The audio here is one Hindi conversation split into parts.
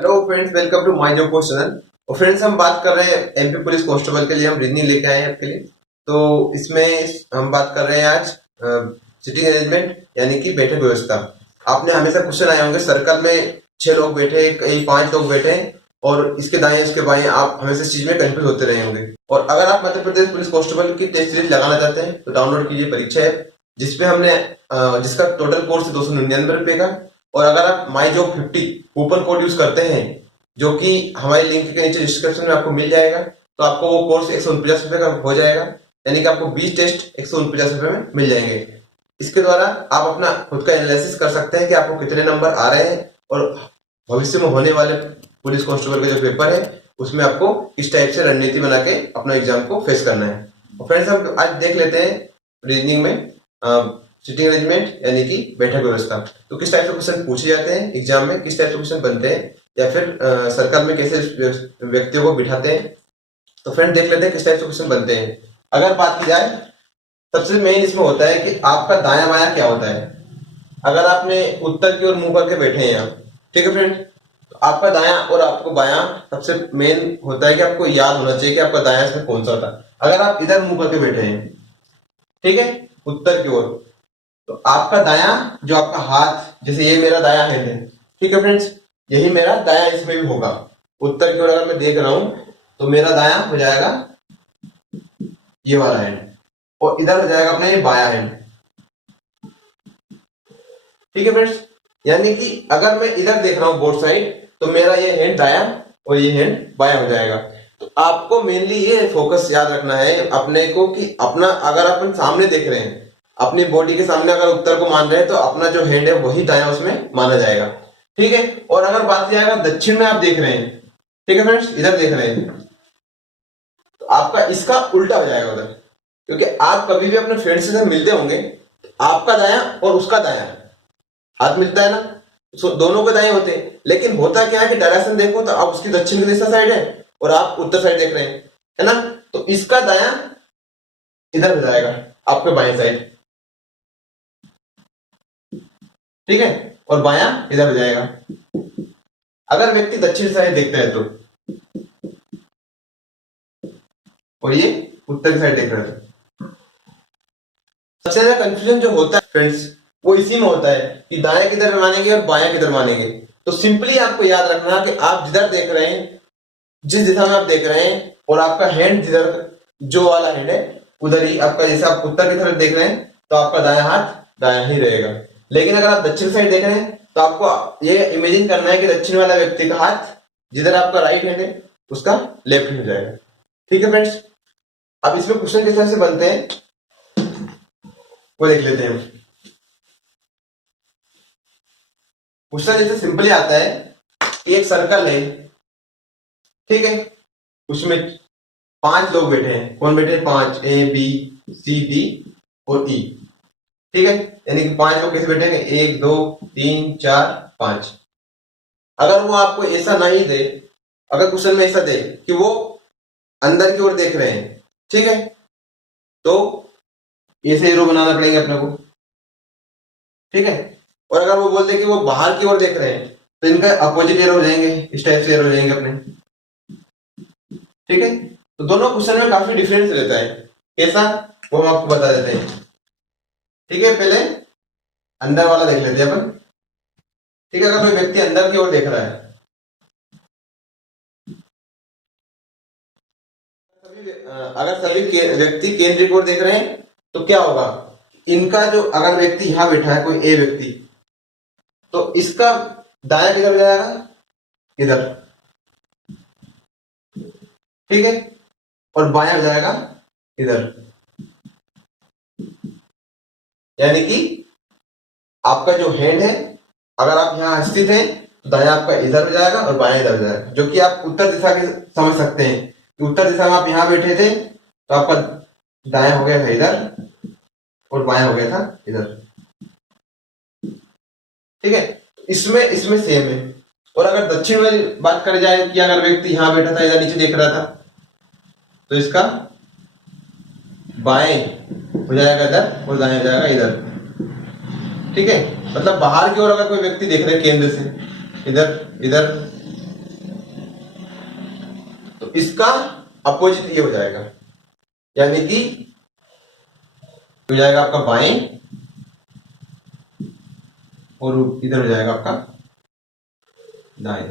Hello friends, welcome to my job post channel. और फ्रेंड्स, हम बात कर रहे हैं एमपी पुलिस कांस्टेबल के लिए। हम रीजनिंग लेके आए हैं आपके लिए। तो इसमें हम बात कर रहे हैं आज सिटिंग अरेंजमेंट यानी कि बैठक व्यवस्था। आपने हमेशा क्वेश्चन आए होंगे, सर्कल में 6 लोग बैठे हैं, कहीं 5 लोग बैठे हैं और इसके दाएं इसके बाएं, आप हमेशा इस चीज में कंफ्यूज होते रहे होंगे। और अगर आप मध्य प्रदेश पुलिस कांस्टेबल की टेस्ट सीरीज लगाना चाहते हैं तो डाउनलोड कीजिए परीक्षा ऐप, जिसपे हमने जिसका टोटल कोर्स है 299 रुपए का। और अगर आप my job 50 coupon code use करते हैं, जो कि हमारे लिंक के नीचे डिस्क्रिप्शन में आपको मिल जाएगा, तो आपको वो कोर्स 149 रुपए का हो जाएगा। यानी कि आपको 20 टेस्ट 149 रुपए में मिल जाएंगे। इसके द्वारा आप अपना खुद का एनालिसिस कर सकते हैं कि आपको कितने नंबर आ रहे हैं और भविष्य में होने वाले पुलिस कांस्टेबल का जो पेपर है उसमें आपको किस टाइप से रणनीति बना के अपना एग्जाम को फेस करना है। और फ्रेंड्स, हम आज देख लेते हैं रीजनिंग में सिटिंग अरेंजमेंट यानी कि बैठक व्यवस्था। तो किस टाइप से क्वेश्चन पूछे जाते हैं एग्जाम में, किस टाइप से क्वेश्चन बनते हैं, या फिर सर्कल में कैसे व्यक्तियों को बिठाते हैं। तो फ्रेंड, देख लेते हैं किस टाइप से क्वेश्चन बनते हैं। अगर बात की जाए, सबसे मेन इसमें होता है कि आपका दाया बाया क्या होता है। अगर आपने उत्तर की ओर मुंह करके बैठे हैं आप, ठीक है फ्रेंड, तो आपका दाया और आपको बाया सबसे मेन होता है कि आपको याद होना चाहिए कि आपका दाया इसमें कौन सा होता है। अगर आप इधर मुंह करके बैठे हैं, ठीक है, उत्तर की ओर, तो आपका दाया जो आपका हाथ, जैसे ये मेरा दाया हैंड है, ठीक है फ्रेंड्स, यही मेरा दाया इसमें भी होगा। उत्तर की ओर अगर मैं देख रहा हूं तो मेरा दाया हो जाएगा ये वाला हैंड, और इधर हो जाएगा अपना ये बाया हैंड, ठीक है फ्रेंड्स। यानी कि अगर मैं इधर देख रहा हूं बोथ साइड, तो मेरा ये हैंड दाया और ये हैंड बाया हो जाएगा। तो आपको मेनली ये फोकस याद रखना है अपने को कि अपना, अगर अपन सामने देख रहे हैं, अपनी बॉडी के सामने अगर उत्तर को मान रहे हैं, तो अपना जो हैंड है वही दाया उसमें माना जाएगा, ठीक है। और अगर बात किया अगर दक्षिण में आप देख रहे हैं, ठीक है फ्रेंड्स, इधर देख रहे हैं, तो आपका इसका उल्टा हो जाएगा उधर। क्योंकि आप कभी भी अपने फ्रेंड से मिलते होंगे, आपका दाया और उसका दाया हाथ मिलता है ना, दोनों के दाएं होते हैं। लेकिन होता क्या है कि डायरेक्शन देखो तो आप उसकी दक्षिण की दिशा साइड है और आप उत्तर साइड देख रहे हैं, है ना। तो इसका दाया इधर हो जाएगा आपके बाएं साइड, ठीक है, और बाया इधर हो जाएगा अगर व्यक्ति दक्षिण साइड देखता है तो, और ये उत्तर साइड देख रहा है। सबसे ज्यादा कंफ्यूजन जो होता है फ्रेंड्स, वो इसी में होता है कि दाएं किधर मानेंगे और बाएं किधर मानेंगे। तो सिंपली आपको याद रखना कि आप जिधर देख रहे हैं, जिस दिशा में आप देख रहे हैं, और आपका हैंड जिधर, जो वाला हैंड है उधर ही आपका, जैसे आप उत्तर की तरफ देख रहे हैं तो आपका दाया हाथ दाया ही रहेगा। लेकिन अगर आप दक्षिण साइड देख रहे हैं तो आपको ये इमेजिन करना है कि दक्षिण वाला व्यक्ति का हाथ जिधर आपका राइट हैंड है उसका लेफ्ट हैंड हो जाएगा, ठीक है फ्रेंड्स। अब इसमें क्वेश्चन किस तरह से बनते हैं वो देख लेते हैं। क्वेश्चन जैसे सिंपली आता है कि एक सर्कल है, ठीक है, उसमें 5 लोग बैठे हैं। कौन बैठे हैं? 5, ए बी सी डी और ई, ठीक है। यानी कि 5 लोग कैसे बैठेंगे? 1 2 3 4 5। अगर वो आपको ऐसा नहीं दे, अगर क्वेश्चन में ऐसा दे कि वो अंदर की ओर देख रहे हैं, ठीक है, तो ऐसे एरो बनाना पड़ेंगे अपने को, ठीक है। और अगर वो बोल दे कि वो बाहर की ओर देख रहे हैं, तो इनका अपोजिट एरो हो जाएंगे, इस टाइप से एरो हो जाएंगे अपने, ठीक है। तो दोनों क्वेश्चन में काफी डिफरेंस रहता है। कैसा, वो हम आपको बता देते हैं, ठीक है। पहले अंदर वाला देख लेते हैं अपन, ठीक है। अगर कोई व्यक्ति अंदर की ओर देख रहा है, अगर सभी व्यक्ति केंद्र की ओर देख रहे हैं, तो क्या होगा, इनका जो, अगर व्यक्ति यहां बैठा है, कोई ए व्यक्ति, तो इसका दाया किधर हो जाएगा? इधर, ठीक है, और बाया हो जाएगा इधर। यानी कि आपका जो हैंड है, अगर आप यहां स्थित हैं तो दाया आपका इधर हो जाएगा और बाया इधर हो जाएगा। जो कि आप उत्तर दिशा के समझ सकते हैं कि उत्तर दिशा में आप यहां बैठे थे तो आपका दाया हो गया था इधर और बाया हो गया था इधर, ठीक है। इसमें इसमें सेम है। और अगर दक्षिण वाली बात करी जाए कि अगर व्यक्ति यहां बैठा था, इधर नीचे देख रहा था, तो इसका बाएं हो जाएगा इधर और दाएं हो जाएगा इधर, ठीक है। मतलब बाहर की ओर अगर कोई व्यक्ति देख रहे हैं केंद्र से, इधर इधर तो इसका अपोजिट ये हो जाएगा, यानी कि हो जाएगा आपका बाएं और इधर हो जाएगा आपका दाएं,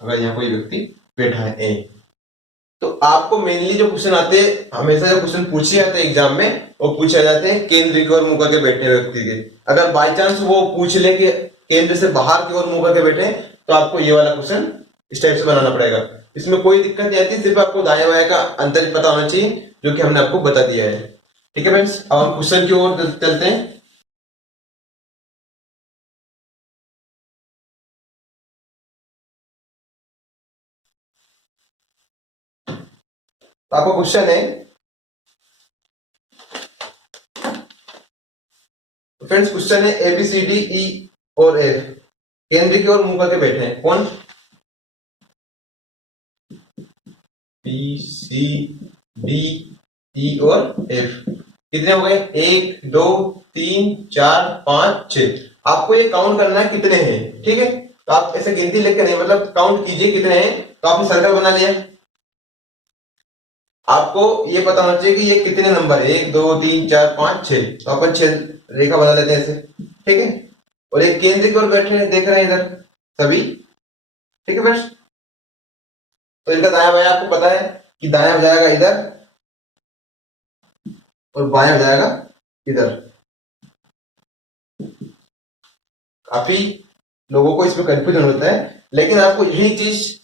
अगर यहाँ कोई व्यक्ति बैठा है ए। तो आपको मेनली जो क्वेश्चन आते हैं, हमेशा जो क्वेश्चन पूछे जाते हैं एग्जाम में, वो पूछे जाते हैं केंद्र की ओर मुंह करके बैठे व्यक्ति के। अगर बाई चांस वो पूछ ले कि केंद्र से बाहर की ओर मुंह करके बैठे, तो आपको ये वाला क्वेश्चन इस टाइप से बनाना पड़ेगा। इसमें कोई दिक्कत नहीं आती, सिर्फ आपको दाएं बाएं का अंतर पता होना चाहिए, जो कि हमने आपको बता दिया है। ठीक है फ्रेंड्स, अब हम क्वेश्चन की ओर चलते हैं। तो आपका क्वेश्चन है, फ्रेंड्स क्वेश्चन है ए बी सी डी ई और एफ केंद्र की ओर मुंह करके बैठे हैं। कौन? बी सी डी ई और एफ। कितने हो गए? 1 2 3 4 5 6। आपको ये काउंट करना है कितने हैं, ठीक है? तो आप ऐसे गिनती लेके नहीं, मतलब काउंट कीजिए कितने हैं। तो आपने सर्कल बना लिया, आपको ये पता होना चाहिए कि ये कितने नंबर है, 1 2 3 4 5 6। तो अपन 6 रेखा बना लेते हैं ऐसे, ठीक है? और एक केंद्र की ओर बैठे हैं, देख रहे हैं इधर सभी, ठीक है फ्रेंड्स? तो इनका दाया बाया आपको पता है कि दाया हो जाएगा इधर और बाया हो जाएगा इधर। काफी लोगों को इसमें कंफ्यूजन होता है, लेकिन आपको यही चीज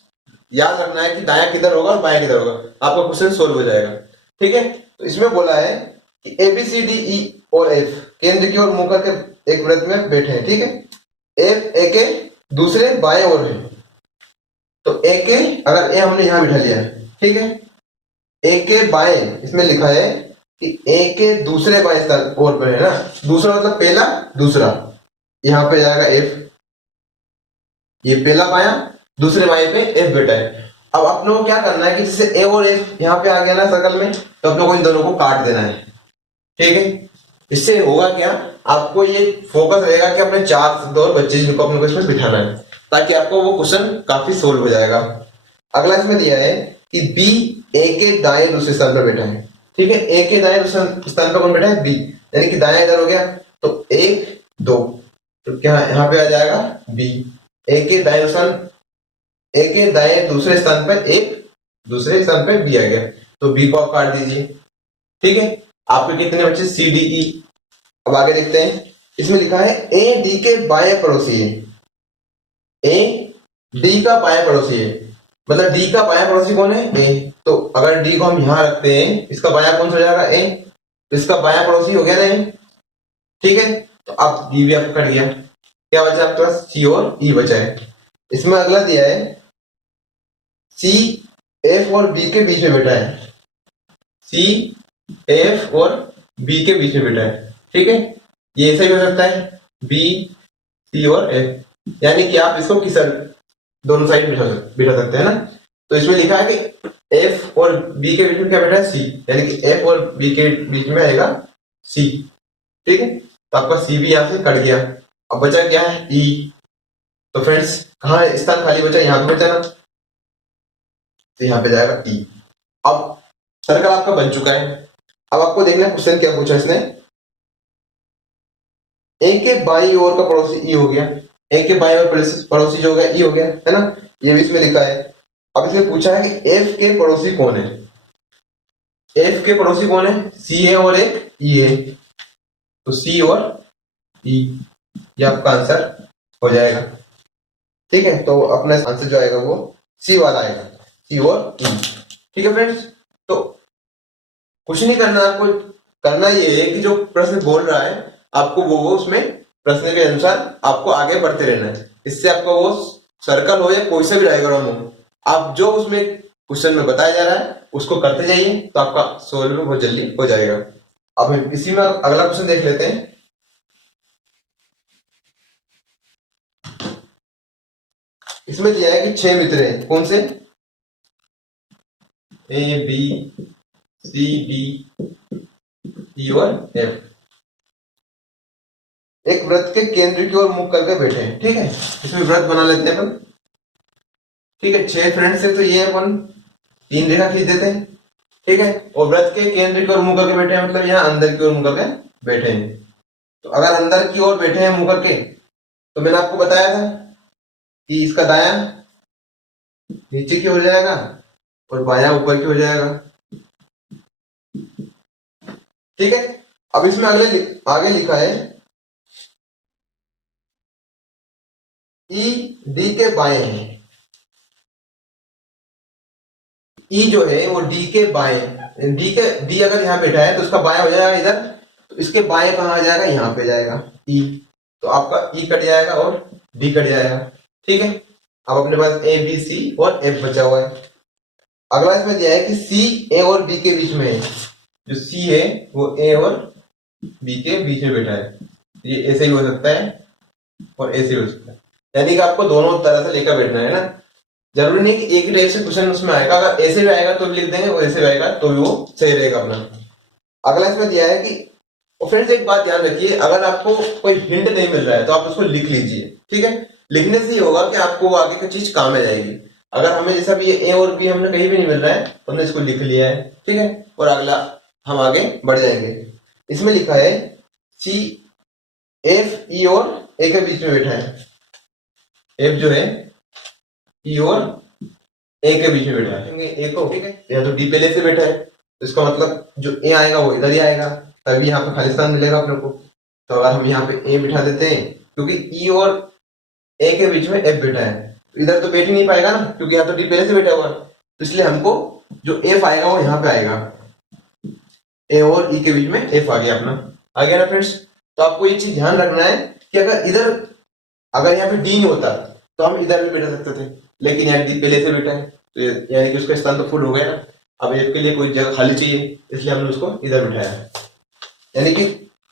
याद रखना है कि दाया किधर होगा और बाया किधर होगा, आपका क्वेश्चन सोल्व हो जाएगा। ठीक है? तो इसमें बोला है कि ए बी सी डी ई और एफ केंद्र की ओर मुंह करके एक वृत्त में बैठे हैं, ठीक है? एफ ए के दूसरे बाएं ओर है। तो ए के, अगर ए हमने यहां बिठा लिया है, ठीक है? ए के बाएं, इसमें लिखा है कि ए के दूसरे बाएं स्थान ओर पर है ना, दूसरा मतलब पहला दूसरा, यहां पे जाएगा एफ, ये पहला बाया, दूसरे बाएं पे एफ बैठा है। अब अपने को क्या करना है कि जैसे ए और एफ यहाँ पे आ गया ना सर्कल में, तो अपने को इन दोनों को काट देना है, ठीक है? इससे होगा क्या, आपको ये फोकस रहेगा कि अपने 4 और बच्चे को अपने को इसमें बिठाना है, ताकि आपको वो क्वेश्चन काफी सोल्व हो जाएगा। अगला इसमें दिया है कि बी ए के दाएं दूसरे स्थान पर बैठा है, ठीक है? ए के दाएं दूसरे स्थान पर कौन बैठा है? बी, यानी कि दाएं इधर हो गया, तो 1 2, तो क्या यहाँ पे आ जाएगा बी। ए के दाएं स्थान, ए के दाएं दूसरे स्थान पर एक, दूसरे स्थान पर बी आ गया, तो बी को आप काट दीजिए, ठीक है? आपके कितने बच्चे? C D E. अब आगे देखते हैं, इसमें लिखा है ए डी के बाएं पड़ोसी है, ए डी का बाएं पड़ोसी है, मतलब डी का बायां पड़ोसी कौन है? ए। तो अगर डी को हम यहां रखते हैं, इसका बायां कौन सा हो जाएगा? ए। तो इसका बायां पड़ोसी हो गया नहीं, ठीक है? तो अब डी भी आपका कट गया, क्या बचा आपके पास? सी और ई बचा है। इसमें अगला दिया है सी एफ और बी के बीच में बैठा है, सी एफ और बी के बीच में बैठा है, ठीक है? ये ऐसा भी हो सकता है, बी सी और एफ, यानी कि आप इसको किस दोनों साइड बिठा सकते हैं ना। तो इसमें लिखा है कि एफ और बी के बीच में क्या बैठा है? सी, यानी कि एफ और बी के बीच में आएगा सी, ठीक है? तो आपका सी भी यहां से कट गया, अब बचा क्या है? ई। तो फ्रेंड्स कहाँ स्थान खाली बचा? यहाँ पे बचा ना, तो यहाँ पे जाएगा ई। अब सर्कल आपका बन चुका है। अब आपको देखना है क्वेश्चन क्या पूछा इसने। ए के बाई ओर का पड़ोसी ई हो गया, ए के बाई ओर पड़ोसी जो हो गया ई हो गया, है ना? ये भी इसमें लिखा है। अब इसमें पूछा है कि एफ के पड़ोसी कौन है? एफ के पड़ोसी कौन है? सी है और एक ई है, तो सी और ई, ये आपका आंसर हो जाएगा, ठीक है? तो अपना आंसर जो आएगा वो सी वाला आएगा, सी और ई, ठीक है फ्रेंड्स? तो कुछ नहीं करना, आपको करना ये है कि जो प्रश्न बोल रहा है आपको वो उसमें प्रश्न के अनुसार आपको आगे बढ़ते रहना है। इससे आपका वो सर्कल हो या कोई सा भी डायग्राम हो, आप जो उसमें क्वेश्चन में बताया जा रहा है उसको करते जाइए, तो आपका सोल्व बहुत जल्दी हो जाएगा। अब हम इसी में अगला क्वेश्चन देख लेते हैं। इसमें दिया है कि 6 मित्र हैं, कौन से? ए बी सी डी ई और एफ, एक वृत्त के केंद्र की ओर मुख करके बैठे हैं, ठीक है? इसमें वृत्त बना लेते हैं अपन, ठीक है, 6 फ्रेंड्स है तो ये अपन 3 रेखा खींच देते हैं। ठीक है, और वृत्त के केंद्र की ओर मुंह करके बैठे हैं, मतलब यहाँ अंदर की ओर मुंह करके बैठे हैं। तो अगर अंदर की ओर बैठे हैं मुंह करके, तो मैंने आपको बताया था कि इसका दायां नीचे की हो जाएगा और बायां ऊपर की हो जाएगा। ठीक है, अब इसमें आगे लिखा है ई डी के बाएं है। ई जो है वो डी के बाएं, डी अगर यहाँ बैठा है तो उसका बाएं हो जाएगा इधर, तो इसके बाएं कहाँ आ जाएगा, यहाँ पे जाएगा ई। तो आपका ई कट जाएगा और डी कट जाएगा। ठीक है, अब अपने पास ए बी सी और एफ बचा हुआ है। अगला इसमें दिया है कि सी ए और बी के बीच में है। जो सी है वो ए और बी के बीच में बैठा है। ये ऐसे ही हो सकता है और ऐसे ही हो सकता है, यानी कि आपको दोनों तरह से लेकर बैठना है ना। जरूरी नहीं कि एक ही टाइप से क्वेश्चन उसमें आएगा, अगर ऐसे भी आएगा तो भी लिख देंगे और ऐसे भी आएगा तो भी वो सही रहेगा अपना। अगला इसमें दिया है कि, और फ्रेंड्स एक बात ध्यान रखिए, अगर आपको कोई हिंट नहीं मिल रहा है तो आप उसको लिख लीजिए। ठीक है, लिखने से ये होगा कि आपको आगे की चीज काम में जाएगी। अगर हमें जैसा भी ये ए और बी हमने कहीं भी नहीं मिल रहा है तो हमने इसको लिख लिया है। ठीक है, और अगला हम आगे बढ़ जाएंगे। इसमें लिखा है सी एफ ई और ए के बीच में बैठा है। एफ जो है ई और ए के बीच में बैठा है, ए को। ठीक है, या तो डी पहले से बैठा है तो इसका मतलब जो ए आएगा वो इधर ही आएगा, तभी यहाँ पे खाली स्थान मिलेगा अपने को। तो अगर हम यहाँ पे ए बिठा देते हैं, क्योंकि ई और ए के बीच में एफ बैठा है, तो इधर तो बैठ ही नहीं पाएगा ना, क्योंकि यहाँ तो डी पहले से बैठा हुआ है। तो इसलिए हमको जो एफ आएगा वो यहाँ पे आएगा। ए और ई के बीच में एफ आ गया अपना, आ गया ना फ्रेंड्स। तो आपको ये चीज ध्यान रखना है कि अगर यहाँ पे डी नहीं होता तो हम इधर भी बैठा सकते थे, लेकिन यहाँ डी पहले से बैठा है तो यानी कि उसका स्थान तो फुल हो गया ना। अब एफ के लिए कोई जगह खाली चाहिए, इसलिए हमने उसको इधर बिठाया है। यानी कि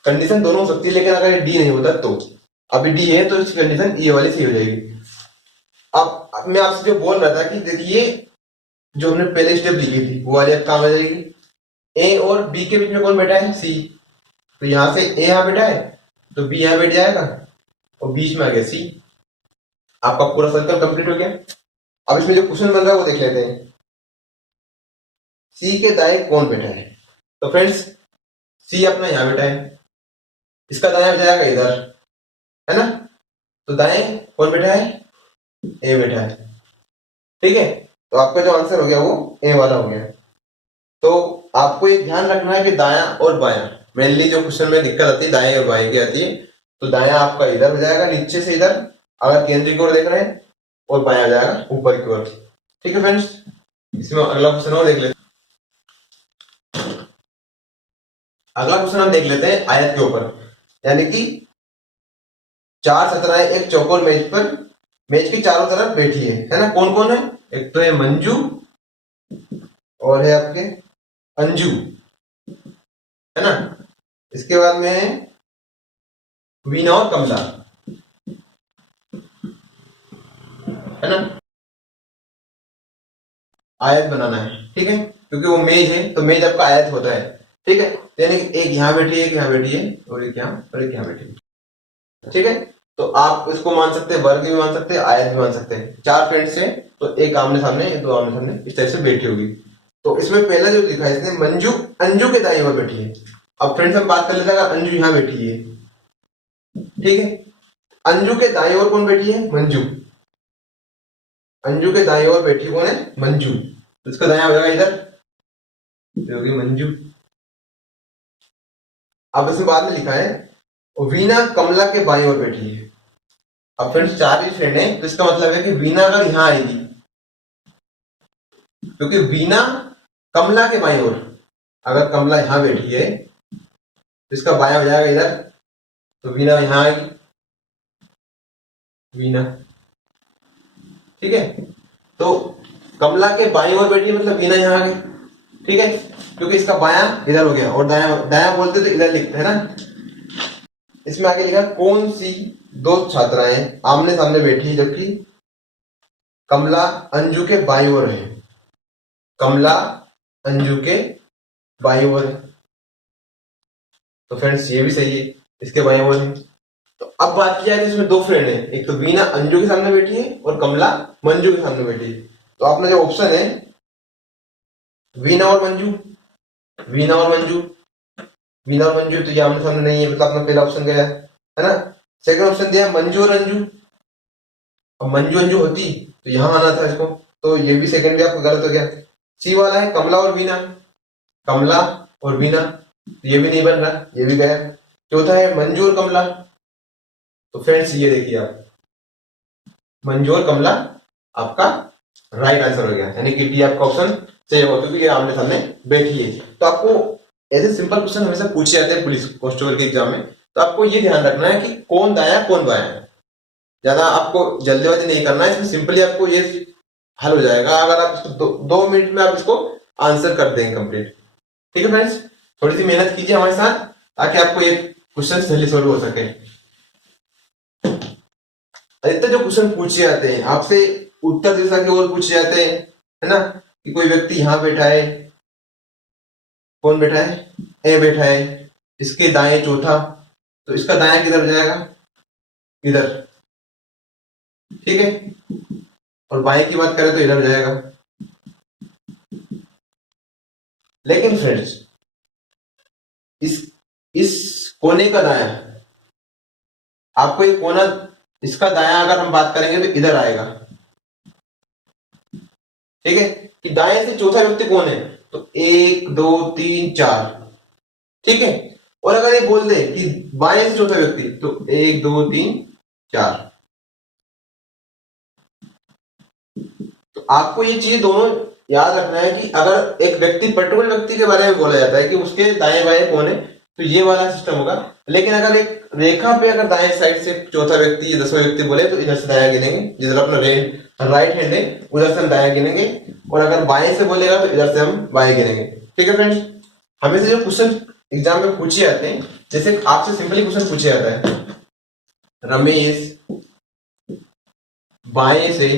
कंडीशन दोनों हो सकती है, लेकिन अगर डी नहीं होता तो, अभी डी है तो इसकी कंडीशन ये वाली सही हो जाएगी। अब मैं आपसे जो बोल रहा था कि देखिए, जो हमने पहले स्टेप लिखी थी वो वाली अब काम आ जाएगी। ए और बी के बीच में कौन बैठा है, सी। तो यहां से ए यहां बैठा है तो बी यहां बैठ जाएगा और बीच में आ गया सी। आपका पूरा सर्कल कंप्लीट हो गया। अब इसमें जो क्वेश्चन बन रहा है वो देख लेते हैं। सी के दाएं कौन बैठा है, तो फ्रेंड्स सी अपना यहां बैठा है, इसका दायां हो जाएगा इधर, है ना। तो दाएं कौन बैठा है, ए बैठा है। ठीक है, तो आपका जो आंसर हो गया वो ए वाला हो गया। तो आपको ये ध्यान रखना है कि दायां और बायां, मेनली जो क्वेश्चन में दिक्कत आती है दाएं और बाएं की आती है। तो दायां आपका इधर हो जाएगा नीचे से इधर, अगर केंद्र की ओर देख रहे हैं, और बायां हो जाएगा ऊपर की ओर। ठीक है फ्रेंड्स, इसमें अगला क्वेश्चन और देख लेते हैं। अगला क्वेश्चन हम देख लेते हैं आयत के ऊपर, यानी कि 4 सतराएं एक चौकोर मेज की चारों तरफ बैठी है ना। कौन कौन है, एक तो है मंजू और है आपके अंजू, है ना। इसके बाद में है वीना और कमला, है ना। आयत बनाना है, ठीक है, क्योंकि वो मेज है तो मेज आपका आयत होता है। ठीक है, यानी एक यहाँ बैठी है, एक यहाँ बैठी है और एक यहाँ और एक यहाँ बैठी है। ठीक है, तो आप इसको मान सकते हैं वर्ग भी मान सकते हैं, आयत भी मान सकते हैं। 4 फ्रेंड्स हैं तो एक आमने सामने, दो आमने सामने इस तरह से बैठी होगी। तो इसमें पहला जो लिखा है इसने मंजू अंजू के दाईं ओर बैठी है। अब फ्रेंड्स हम बात कर लेते हैं, अगर अंजू यहाँ बैठी है, ठीक है, अंजू के दाईं ओर कौन बैठी है, मंजू। अंजू के दाईं ओर बैठी कौन है, मंजू। तो इसका दायां हो जाएगा इधर, तो होगी मंजू। अब इसमें बाद में लिखा है वीना कमला के बाईं ओर बैठी है। अब फ्रेंड्स 4 ही फ्रेंड है, तो इसका मतलब है कि वीना अगर यहां आएगी, क्योंकि वीना कमला के बाईं ओर, अगर कमला यहां बैठी है तो इसका बायां हो जाएगा इधर, तो वीना यहां आएगी, वीना। ठीक है, तो कमला के बाईं ओर बैठी है मतलब वीना यहां आ गई। ठीक है, क्योंकि इसका बायां इधर हो गया और दायां बोलते तो इधर लिखते हैं ना। इसमें आगे लिखा कौन सी 2 छात्राएं आमने सामने बैठी है जबकि कमला अंजू के बाईं ओर है। कमला अंजू के बाईं ओर है, तो फ्रेंड्स ये भी सही है, इसके बाईं ओर है। तो अब बात किया है इसमें दो फ्रेंड है, एक तो वीना अंजू के सामने बैठी है और कमला मंजू के सामने बैठी है। तो अपना जो ऑप्शन है वीना और मंजू, वीना और मंजू, वीना और मंजू तो ये आमने सामने नहीं है, मतलब अपना पहला ऑप्शन गया है ना। सेकंड ऑप्शन दिया मंजू और अंजू, अब मंजू अंजू होती तो यहां आना था इसको, तो ये भी सेकंड भी आपका गलत हो गया। सी वाला है कमला और वीना, कमला और वीना, ये भी नहीं बन रहा, ये भी गया। चौथा है मंजू और कमला, तो फ्रेंड्स ये देखिए आप, मंजू और कमला आपका राइट आंसर हो गया, यानी कि डी आपका ऑप्शन सही होगा, क्योंकि ये आमने सामने बैठी है। तो आपको ऐसे सिंपल क्वेश्चन हमेशा पूछे जाते हैं पुलिस कांस्टेबल के एग्जाम में, तो आपको ये ध्यान रखना है कि कौन दाया कौन बाया है। ज्यादा आपको जल्दीबाजी नहीं करना है, इसमें सिंपली आपको ये हल हो जाएगा अगर आप इसको 2 मिनट में आप इसको आंसर कर देंगे कंप्लीट। ठीक है फ्रेंड्स, थोड़ी सी मेहनत कीजिए हमारे साथ ताकि आपको ये क्वेश्चन सही सॉल्व हो सके। अधिकतर जो क्वेश्चन पूछे जाते हैं आपसे उत्तर दिशा की ओर पूछे जाते हैं, है ना, कि कोई व्यक्ति यहां बैठा है, कौन बैठा है, ए बैठा है, इसके दाएं चौथा, तो इसका दाया किधर जाएगा, इधर, ठीक है, और बाएं की बात करें तो इधर जाएगा। लेकिन फ्रेंड्स इस कोने का दाया, आपको ये कोना, इसका दाया अगर हम बात करेंगे तो इधर आएगा, ठीक है, कि दाएं से चौथा व्यक्ति कौन है, तो 1 2 3 4, ठीक है। और अगर ये बोल दे कि बाएं से चौथा व्यक्ति, तो 1 2 3 4, तो आपको ये चीज दोनों याद रखना है कि अगर एक व्यक्ति पर्टिकुलर व्यक्ति के बारे में बोला जाता है कि उसके दाएं बाएं कौन है, तो ये वाला सिस्टम होगा। लेकिन अगर एक रेखा पे अगर दाएं साइड से चौथा व्यक्ति या 10वां व्यक्ति बोले तो इधर से दाया गिनेंगे, जिधर अपना राइट हैंड है उधर से हम दाया गिनेंगे, और अगर बाएं से बोलेगा तो इधर से हम बाएं गिनेंगे। ठीक है फ्रेंड्स, हमें से जो क्वेश्चन एग्जाम में पूछे जाते हैं, जैसे आपसे सिंपली क्वेश्चन पूछे जाता है, रमेश बाएं से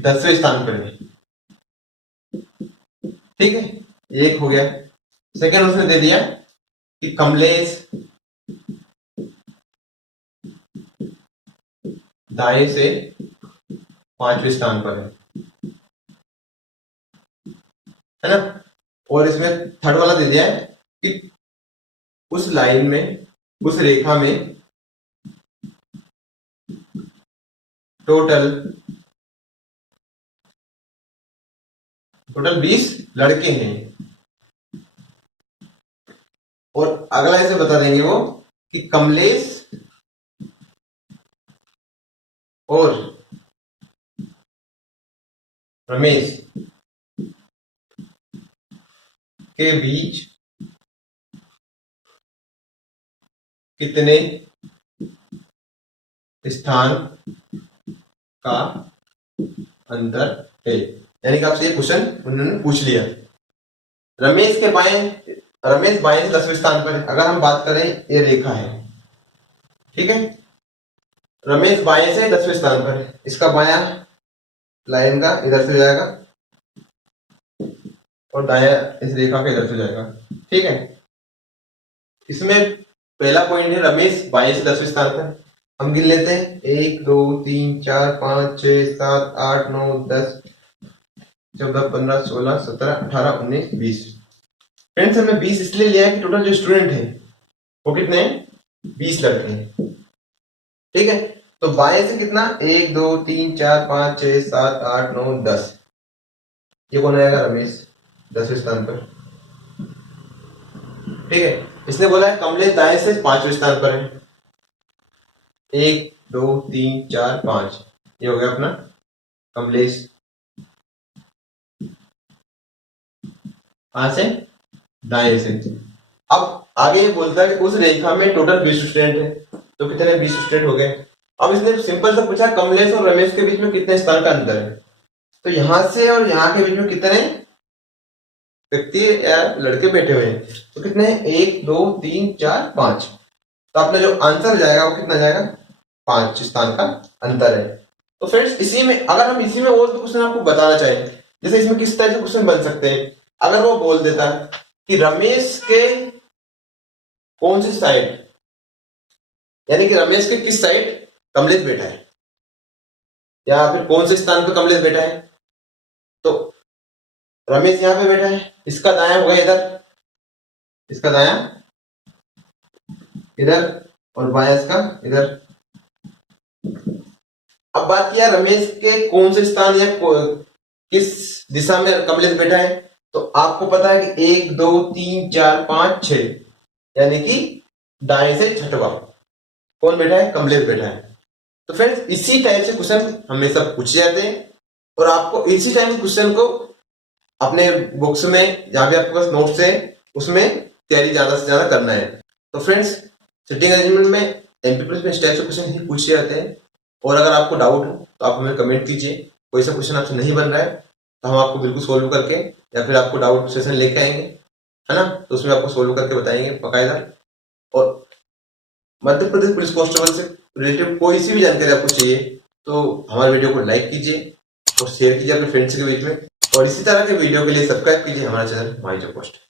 10वें स्थान पर है, ठीक है, एक हो गया। सेकंड उसने दे दिया कि कमलेश दाएं से 5वें स्थान पर है ना। और इसमें थर्ड वाला दे दिया है कि उस लाइन में, उस रेखा में टोटल 20 लड़के हैं। और अगला ऐसे बता देंगे वो कि कमलेश और रमेश के बीच कितने स्थान का अंतर है। यानी कि आपसे ये क्वेश्चन उन्होंने पूछ लिया। रमेश बाएं से 10वें स्थान पर है। अगर हम बात करें ये रेखा है, ठीक है, रमेश बाएं से 10वें स्थान पर है, इसका बायां लाइन का इधर से जाएगा और दाया इस रेखा का इधर से जाएगा, ठीक है। इसमें पहला पॉइंट है रमेश बाएं से 10वें स्थान पर, हम गिन लेते हैं 1 2 3 4 5 6 7 8 9 10 14 15 16 17 18 19 20। फ्रेंड्स हमने 20 इसलिए लिया है कि टोटल जो स्टूडेंट है वो कितने हैं, 20 लड़के हैं, ठीक है। तो बाएं से कितना, 1 2 3 4 5 6 7 8 9 10, ये कौन आएगा, रमेश 10वें स्थान पर, ठीक है। इसने बोला है कमलेश दाएं से 5वें स्थान पर है, 1 2 3 4 5, ये हो गया अपना कमलेश कहां से, दाएं से। अब आगे ये बोलता है कि उस रेखा में टोटल 20 स्टूडेंट है, तो कितने 20 स्टूडेंट हो गए। अब इसने सिंपल सा पूछा कमलेश और रमेश के बीच में कितने स्थान का अंतर है, तो यहां से और यहां के बीच में कितने व्यक्ति या लड़के बैठे हुए हैं, तो कितने, 1 2 3 4 5, तो अपना जो आंसर जाएगा वो कितना जाएगा, 5 स्थान का अंतर है। तो फ्रेंड्स इसी में अगर हम इसी में और भी क्वेश्चन आपको बताना चाहें, जैसे इसमें किस तरह के क्वेश्चन बन सकते हैं, अगर वो बोल देता कि रमेश के कौन सी साइड यानी कि रमेश के किस साइड कमलेश बैठा है, या फिर कौन से स्थान पर कमलेश बैठा है। तो रमेश यहाँ पे बैठा है, इसका दाया होगा इधर, इसका दाया इधर और बाया इसका इधर। अब बात किया रमेश के कौन से स्थान या किस दिशा में कमलेश बैठा है, तो आपको पता है कि 1 2 3 4 5 6, यानी कि दाएं से छठवा कौन बैठा है, कमलेश बैठा है। तो फ्रेंड्स इसी टाइप से क्वेश्चन हमेशा पूछे जाते हैं, और आपको इसी टाइप के क्वेश्चन को अपने बुक्स में जहां भी आपके पास नोट्स है उसमें तैयारी ज्यादा से ज्यादा करना है। तो फ्रेंड्स सिटिंग अरेंजमेंट में एमपी पुलिस में इस टाइप से क्वेश्चन ही पूछे जाते हैं, और अगर आपको डाउट हो तो आप हमें कमेंट कीजिए, कोई सा क्वेश्चन आपसे नहीं बन रहा है तो हम आपको बिल्कुल सोल्व करके, या फिर आपको डाउट सेशन लेके आएंगे, है ना, तो उसमें आपको सोल्व करके बताएंगे बाकायदा। और मध्य प्रदेश पुलिस कांस्टेबल से रिलेटेड कोई सी भी जानकारी आपको चाहिए तो हमारे वीडियो को लाइक कीजिए और शेयर कीजिए अपने फ्रेंड्स के बीच में, और इसी तरह के वीडियो के लिए सब्सक्राइब कीजिए हमारा चैनल माई जॉब पोस्ट।